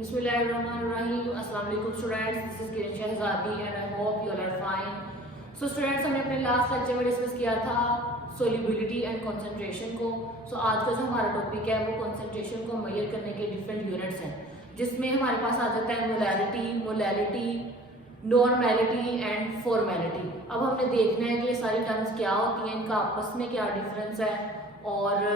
बिस्मिल्लाहिर्रहमानिर्रहीम। अस्सलाम वालेकुम students, this is Kiran Shahzadi and I hope you all are fine. So students, हमने अपने लास्ट लेक्चर में डिस्कस किया था सोल्यूबिलिटी एंड कंसंट्रेशन को। आज का जो हमारा टॉपिक है वो कंसंट्रेशन को मेजर करने के डिफरेंट यूनिट्स हैं, जिसमें हमारे पास आ जाता है molarity, molality, normality and formality. अब हमने देखना है कि ये सारी टर्म्स क्या होती हैं, इनका आपस में क्या डिफरेंस है और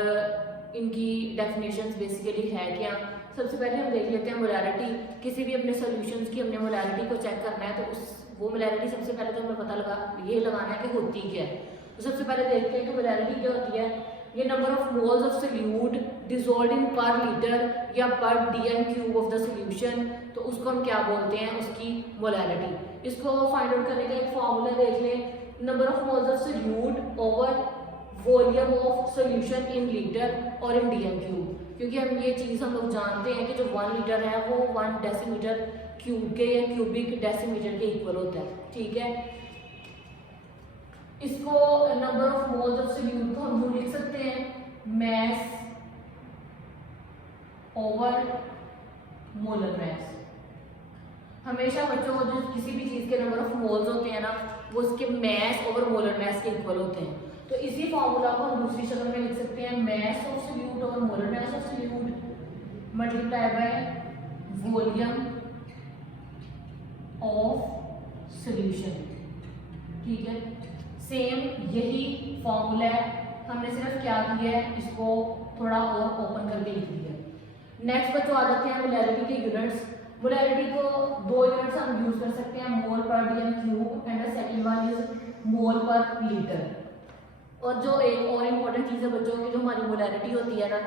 इनकी डेफिनेशंस बेसिकली है क्या। सबसे पहले हम देख लेते हैं मोलैरिटी। किसी भी अपने सॉल्यूशंस की हमने मोलैरिटी को चेक करना है तो वो मोलैरिटी सबसे पहले तो हमें पता लगाना है कि होती क्या है। तो सबसे पहले देखते हैं कि मोलैरिटी क्या होती है। ये number of moles of solute dissolved इन पर लीटर या पर dn cube of the solution, तो उसको हम क्या बोलते हैं, उसकी मोलैरिटी। इसको फाइंड आउट करने का एक फॉर्मूला देख लें। Number of moles of solute over volume of solution in litre और इन dn क्यूब, क्योंकि हम लोग जानते हैं कि जो 1 लीटर है वो 1 डेसीमीटर क्यूब के या क्यूबिक डेसीमीटर के इक्वल होता है। ठीक है, इसको number of moles of solute को हम लिख सकते हैं मैस ओवर मोलर मैस। हमेशा बच्चों जो किसी भी चीज के नंबर ऑफ मोल्स होते हैं ना, वो उसके मैस ओवर मोलर मैस के इक्वल होते हैं। तो इसी फॉर्मूला को हम दूसरी शक्ल में लिख सकते हैं mass of solute over molar mass of solute multiply by volume of solution. ठीक है, सेम यही फॉर्मूला है, हमने सिर्फ क्या किया है, इसको थोड़ा और ओपन करके लिख दिया। नेक्स्ट बच्चों आ जाते हैं मोलैरिटी के यूनिट्स। मोलैरिटी को दो यूनिट्स हम यूज कर सकते हैं, मोल पर dn cube and the second one is mole पर लीटर। और जो एक और इम्पोर्टेंट चीज़ है बच्चों की, जो हमारी मोलैरिटी होती है ना,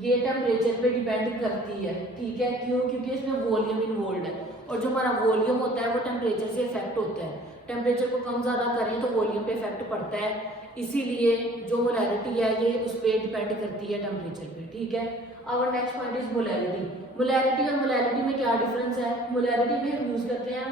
ये टेम्परेचर पे डिपेंड करती है। ठीक है, क्यों? क्योंकि इसमें वॉल्यूम इन्वॉल्व है और जो हमारा वॉल्यूम होता है वो टेम्परेचर से इफेक्ट होता है। टेम्परेचर को कम ज़्यादा करें तो वॉल्यूम पे इफेक्ट पड़ता है, इसीलिए जो मोलैरिटी है ये उस पर डिपेंड करती है टेम्परेचर पे। ठीक है, our next point is molarity. Molarity और मोलैलिटी में क्या डिफरेंस है। मोलैरिटी में हम यूज करते हैं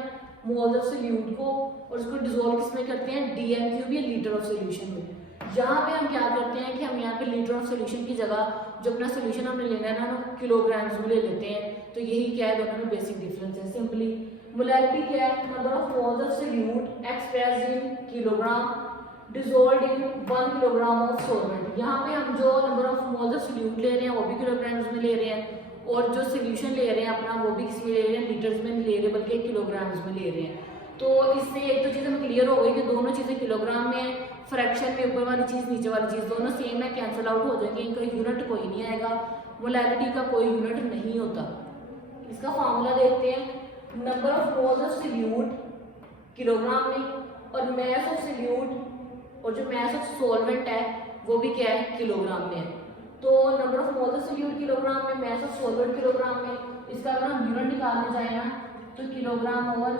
मोल्स ऑफ सोल्यूट को और उसको डिसॉल्व किसमें करते हैं, dn क्यूब या लीटर ऑफ सोल्यूशन में। यहाँ पे हम क्या करते हैं कि हम यहाँ पे लीटर ऑफ सोल्यूशन की जगह जो अपना सोल्यूशन हमने लेना है ना, किलोग्राम्स में ले लेते हैं। तो यही क्या है, दोनों में बेसिक डिफरेंस है। सिंपली मोलैरिटी क्या है, number of moles of solute expressed in kilogram dissolved in 1 kilogram of solvent. यहाँ पे हम जो number of moles of solute ले रहे हैं वो भी किलोग्राम्स में ले रहे हैं, और जो सोल्यूशन ले रहे हैं अपना वो भी किसमें ले रहे हैं, लीटर्स में ले रहे हैं, बल्कि किलोग्राम्स में ले रहे हैं। तो इससे एक तो चीज़ हमें क्लियर हो गई कि दोनों चीज़ें किलोग्राम में है, फ्रैक्शन में ऊपर वाली चीज़ नीचे वाली चीज़ दोनों सेम है, कैंसिल आउट हो जाएंगे, इनका यूनिट कोई नहीं आएगा। मोलैरिटी का कोई यूनिट नहीं होता। इसका फार्मूला देखते हैं। Number of moles of solute kilogram में और मैस ऑफ सोल्यूट और जो मैस ऑफ सॉल्वेंट है वो भी क्या है, किलोग्राम में है। तो number of moles of solute kilogram में, मैस ऑफ सॉल्वेंट किलोग्राम में। इसका अगर हम यूनिट निकालने जाए ना तो किलोग्राम ओवर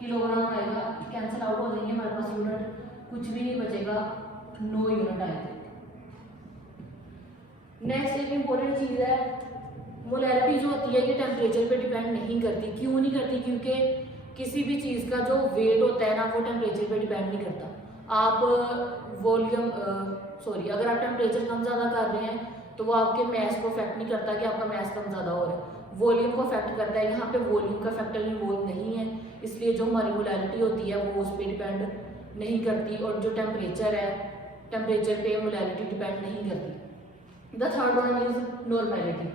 किलोग्राम आएगा, कैंसिल आउट हो जाएंगे, हमारे पास यूनिट कुछ भी नहीं बचेगा, 9 यूनिट आएगा। नेक्स्ट एक इंपॉर्टेंट चीज है, मोलैरिटी जो होती है ये टेम्परेचर पे डिपेंड नहीं करती। क्यों नहीं करती? क्योंकि किसी भी चीज़ का जो वेट होता है ना वो टेम्परेचर पे डिपेंड नहीं करता। आप वॉल्यूम अगर आप टेम्परेचर कम ज़्यादा कर रहे हैं तो वो आपके मैस को अफेक्ट नहीं करता कि आपका मैस कम ज़्यादा हो रहा है, वॉल्यूम को अफेक्ट करता है। यहाँ पे वॉल्यूम का फैक्टर इन्वॉल्व नहीं है, इसलिए जो हमारी मोलैरिटी होती है वो उस पर डिपेंड नहीं करती, और जो टेम्परेचर है टेम्परेचर पे मोलैरिटी डिपेंड नहीं करती। The third one is normality.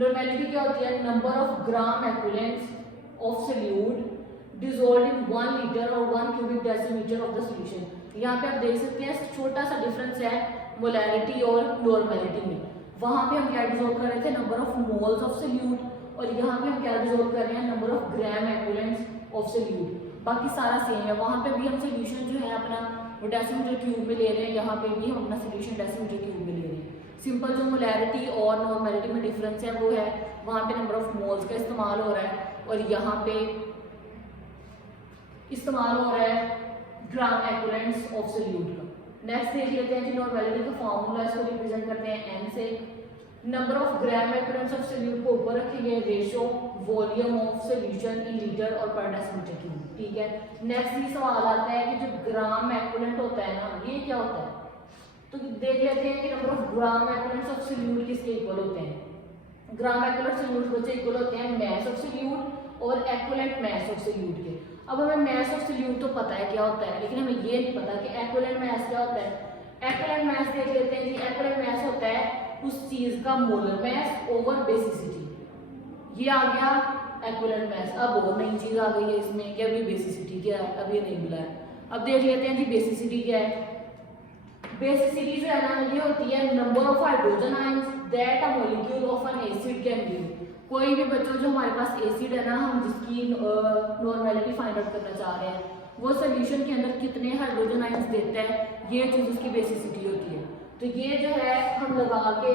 Normality क्या होती है, number of gram equivalent of solute dissolved in 1 litre और 1 cubic decimetre of the solution. यहाँ पे आप देख सकते हैं छोटा सा डिफरेंस है मोलैरिटी और नॉर्मेलिटी में। वहाँ पे हम क्या डिसॉल्व कर रहे थे, number of moles of solute, और यहाँ पे हम क्या डिसॉल्व कर रहे हैं, number of gram equivalent of solute. बाकी सारा सेम है, वहाँ पे भी हम सोल्यूशन जो है अपना वो डेसीमीटर क्यूब में ले रहे हैं, यहाँ पे भी हम अपना सोल्यूशन डेसीमीटर क्यूब में ले रहे हैं। सिंपल जो मोलैरिटी और नॉर्मेलिटी में डिफरेंस है वो है वहाँ पे नंबर ऑफ मोल्स का इस्तेमाल हो रहा है और यहाँ पे इस्तेमाल हो रहा है ग्राम एक्विवेलेंट्स ऑफ सोल्यूट का। नेक्स्ट देख लेते हैं कि नॉर्मेलिटी का फॉर्मूला, इसको रिप्रेजेंट करते हैं n से। Number of gram equivalents of solute को ऊपर रखेंगे, ratio volume of solution in litre और पर डेसीमीटर क्यूब। ठीक है, नेक्स्ट ये सवाल आता है कि जो ग्राम एक्विवेलेंट होता है ना ये क्या होता है, तो देख लेते हैं कि number of gram equivalents of solute किसके इक्वल होते हैं। ग्राम एक्विवेलेंट सोल्यूट बच्चे इक्वल होते हैं मास ऑफ सोल्यूट और एक्विवेलेंट मास ऑफ सोल्यूट के। अब हमें मास ऑफ सोल्यूट तो पता है क्या होता है, लेकिन हमें ये नहीं पता कि एक्विवेलेंट मास क्या होता है। एक्विवेलेंट मास देख लेते हैं जी। एक्विवेलेंट मास होता है उस चीज का मोलर मास ओवर बेसिसिटी। ये आ गया एक्विवेलेंट मास। अब और नई चीज आ गई है इसमें कि अभी बेसिसिटी क्या है, अभी नहीं मिला है। अब देख लेते हैं जी बेसिसिटी क्या है। बेसिसिटी जो है ना ये होती है number of hydrogen ions that a molecule of N acid can give. कोई भी बच्चों जो हमारे पास एसिड है ना, हम जिसकी नॉर्मेलिटी फाइंड आउट करना चाह रहे हैं, वो सोल्यूशन के अंदर कितने हाइड्रोजन आयंस देता है, ये चीज उसकी बेसिसिटी होती है। तो ये जो है हम लगा के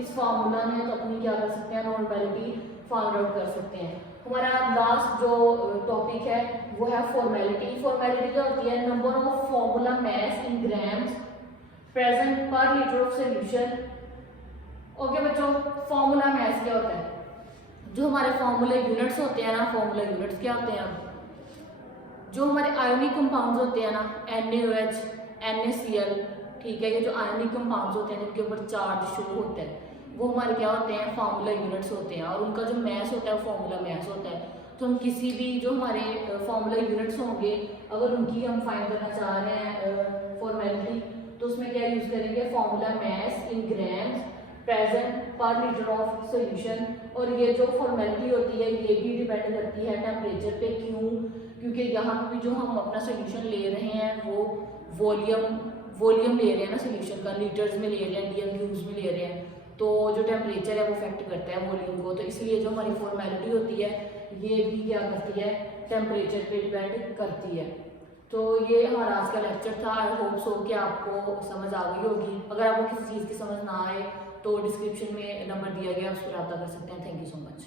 इस फार्मूला में तो अपनी क्या कर सकते हैं, नॉर्मेलिटी फाइंड आउट कर सकते हैं। हमारा लास्ट जो टॉपिक है वो है फॉर्मेलिटी। फॉर्मेलिटी क्या होती है, number of formula mass in grams present पर लीटर ऑफ सोल्यूशन। ओके बच्चों, फॉर्मूला मास क्या होता है, जो हमारे फॉर्मूला यूनिट्स होते हैं ना, फॉर्मूला यूनिट्स क्या होते हैं, अब जो हमारे आयोनिक कंपाउंड्स होते हैं ना, NaOH, NaCl, ठीक है, ये जो आयोनिक कंपाउंड्स होते हैं जिनके ऊपर चार्ज शो होता है, वो हमारे क्या होते हैं, फॉर्मूला यूनिट्स होते हैं। और उनका जो मास होता है वो फॉर्मूला मास होता है। तो हम किसी भी जो हमारे फॉर्मूला यूनिट्स होंगे, अगर उनकी हम फाइंड करना चाह रहे हैं फॉर्मेलिटी, तो उसमें क्या यूज करेंगे, formula mass in grams present पर लीटर ऑफ सोल्यूशन। और ये जो फॉर्मेलिटी होती है ये भी डिपेंड करती है टेम्परेचर पे। क्यों? क्योंकि यहाँ पे जो हम अपना सोल्यूशन ले रहे हैं वो वॉल्यूम ले रहे हैं ना सोल्यूशन का, लीटर्स में ले रहे हैं, DMUs में ले रहे हैं, तो जो टेम्परेचर है वो अफेक्ट करता है वॉल्यूम को। तो इसलिए जो हमारी फॉर्मेलिटी होती है ये भी क्या करती है, टेम्परेचर पे डिपेंड करती है। तो ये हमारा आज का लेक्चर था। आई होप सो कि आपको समझ आ गई होगी। अगर आपको किसी चीज़ की समझ ना आए तो डिस्क्रिप्शन में नंबर दिया गया, उस पर रब्ता कर सकते हैं। Thank you so much.